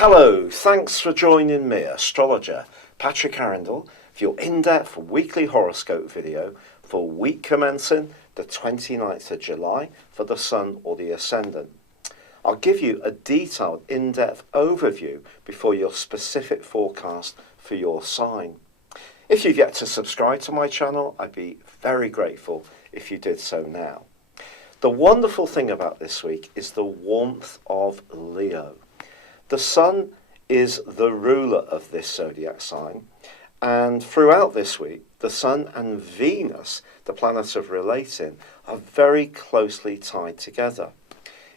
Hello, thanks for joining me, astrologer Patrick Arundell, for your in-depth weekly horoscope video for week commencing the 29th of July for the Sun or the Ascendant. I'll give you a detailed, in-depth overview before your specific forecast for your sign. If you've yet to subscribe to my channel, I'd be very grateful if you did so now. The wonderful thing about this week is the warmth of Leo. The Sun is the ruler of this zodiac sign, and throughout this week, the Sun and Venus, the planet of relating, are very closely tied together.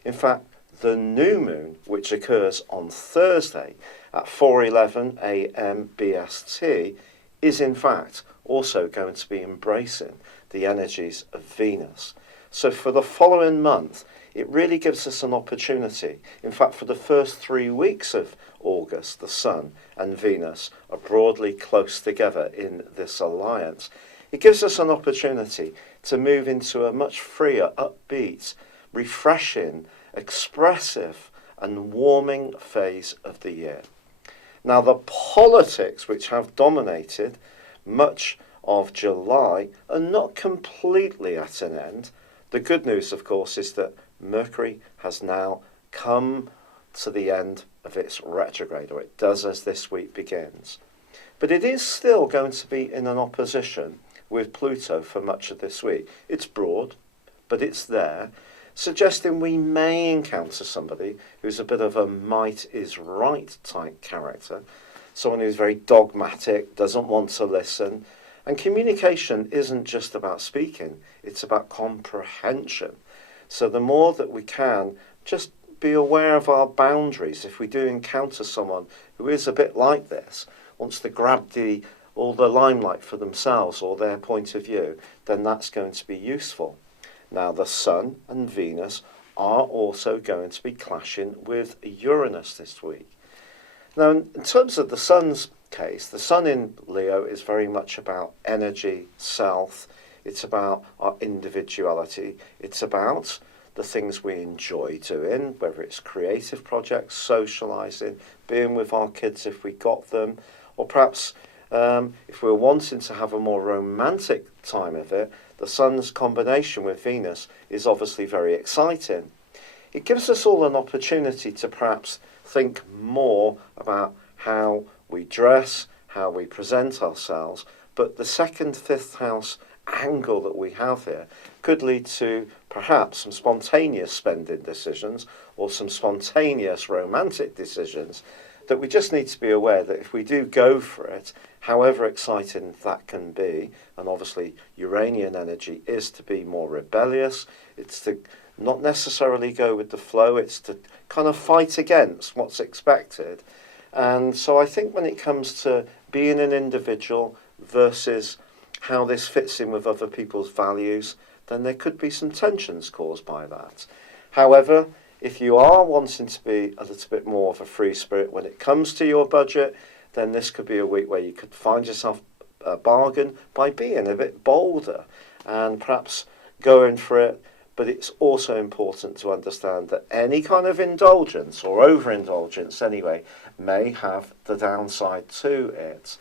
In fact, the new moon, which occurs on Thursday at 4:11 a.m. BST, is in fact also going to be embracing the energies of Venus. So for the following month, it really gives us an opportunity. In fact, for the first 3 weeks of August, the Sun and Venus are broadly close together in this alliance. It gives us an opportunity to move into a much freer, upbeat, refreshing, expressive and warming phase of the year. Now, the politics which have dominated much of July are not completely at an end. The good news, of course, is that Mercury has now come to the end of its retrograde, or it does as this week begins. But it is still going to be in an opposition with Pluto for much of this week. It's broad, but it's there, suggesting we may encounter somebody who's a bit of a might is right type character, someone who's very dogmatic, doesn't want to listen. And communication isn't just about speaking, it's about comprehension. So the more that we can just be aware of our boundaries, if we do encounter someone who is a bit like this, wants to grab all the limelight for themselves or their point of view, then that's going to be useful. Now, the Sun and Venus are also going to be clashing with Uranus this week. Now, in terms of the Sun's case, the Sun in Leo is very much about energy, self. It's about our individuality. It's about the things we enjoy doing, whether it's creative projects, socialising, being with our kids if we got them, or perhaps if we're wanting to have a more romantic time of it, the Sun's combination with Venus is obviously very exciting. It gives us all an opportunity to perhaps think more about how we dress, how we present ourselves, but the second, fifth house angle that we have here could lead to perhaps some spontaneous spending decisions or some spontaneous romantic decisions that we just need to be aware that if we do go for it, however exciting that can be, and obviously Uranian energy is to be more rebellious, it's to not necessarily go with the flow, it's to kind of fight against what's expected. And so I think when it comes to being an individual versus how this fits in with other people's values, then there could be some tensions caused by that. However, if you are wanting to be a little bit more of a free spirit when it comes to your budget, then this could be a week where you could find yourself a bargain by being a bit bolder and perhaps going for it. But it's also important to understand that any kind of indulgence, or overindulgence anyway, may have the downside to it.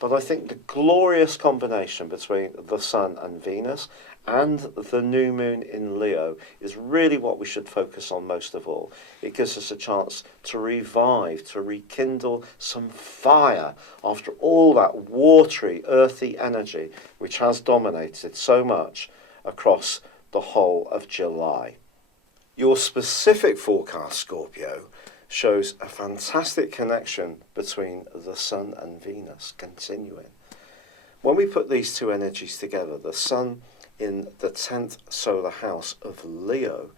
But I think the glorious combination between the Sun and Venus and the new moon in Leo is really what we should focus on most of all. It gives us a chance to revive, to rekindle some fire after all that watery, earthy energy which has dominated so much across the whole of July. Your specific forecast, Scorpio, shows a fantastic connection between the Sun and Venus continuing. When we put these two energies together, the Sun in the 10th solar house of Leo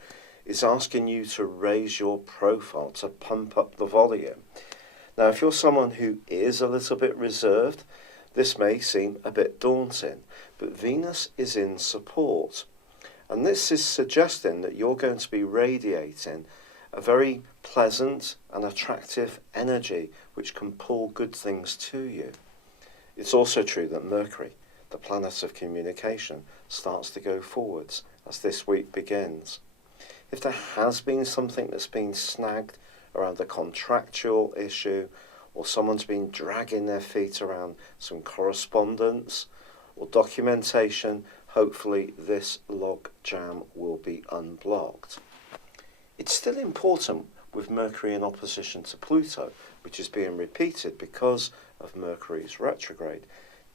is asking you to raise your profile, to pump up the volume. Now, if you're someone who is a little bit reserved, this may seem a bit daunting, but Venus is in support. And this is suggesting that you're going to be radiating a very pleasant and attractive energy which can pull good things to you. It's also true that Mercury, the planet of communication, starts to go forwards as this week begins. If there has been something that's been snagged around a contractual issue, or someone's been dragging their feet around some correspondence or documentation, hopefully this log jam will be unblocked. It's still important with Mercury in opposition to Pluto, which is being repeated because of Mercury's retrograde,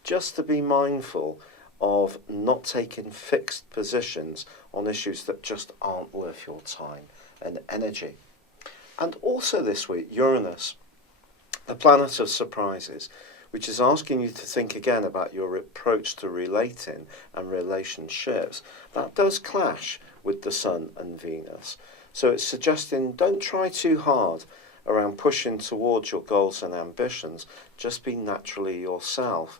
just to be mindful of not taking fixed positions on issues that just aren't worth your time and energy. And also this week, Uranus, the planet of surprises, which is asking you to think again about your approach to relating and relationships. That does clash with the Sun and Venus. So it's suggesting don't try too hard around pushing towards your goals and ambitions. Just be naturally yourself.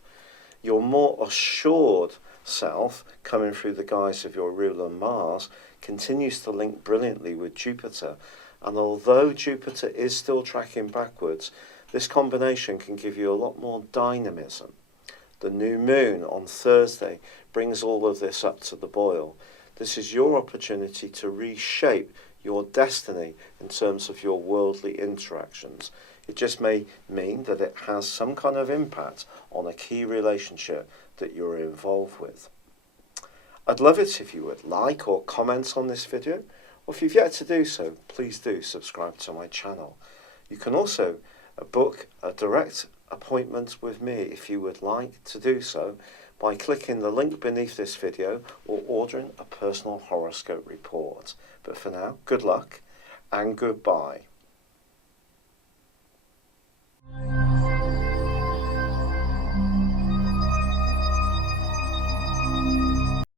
Your more assured self, coming through the guise of your ruler Mars, continues to link brilliantly with Jupiter. And although Jupiter is still tracking backwards, this combination can give you a lot more dynamism. The new moon on Thursday brings all of this up to the boil. This is your opportunity to reshape your destiny in terms of your worldly interactions. It just may mean that it has some kind of impact on a key relationship that you're involved with. I'd love it if you would like or comment on this video, or if you've yet to do so, please do subscribe to my channel. You can also book a direct appointment with me if you would like to do so by clicking the link beneath this video or ordering a personal horoscope report. But for now, good luck and goodbye.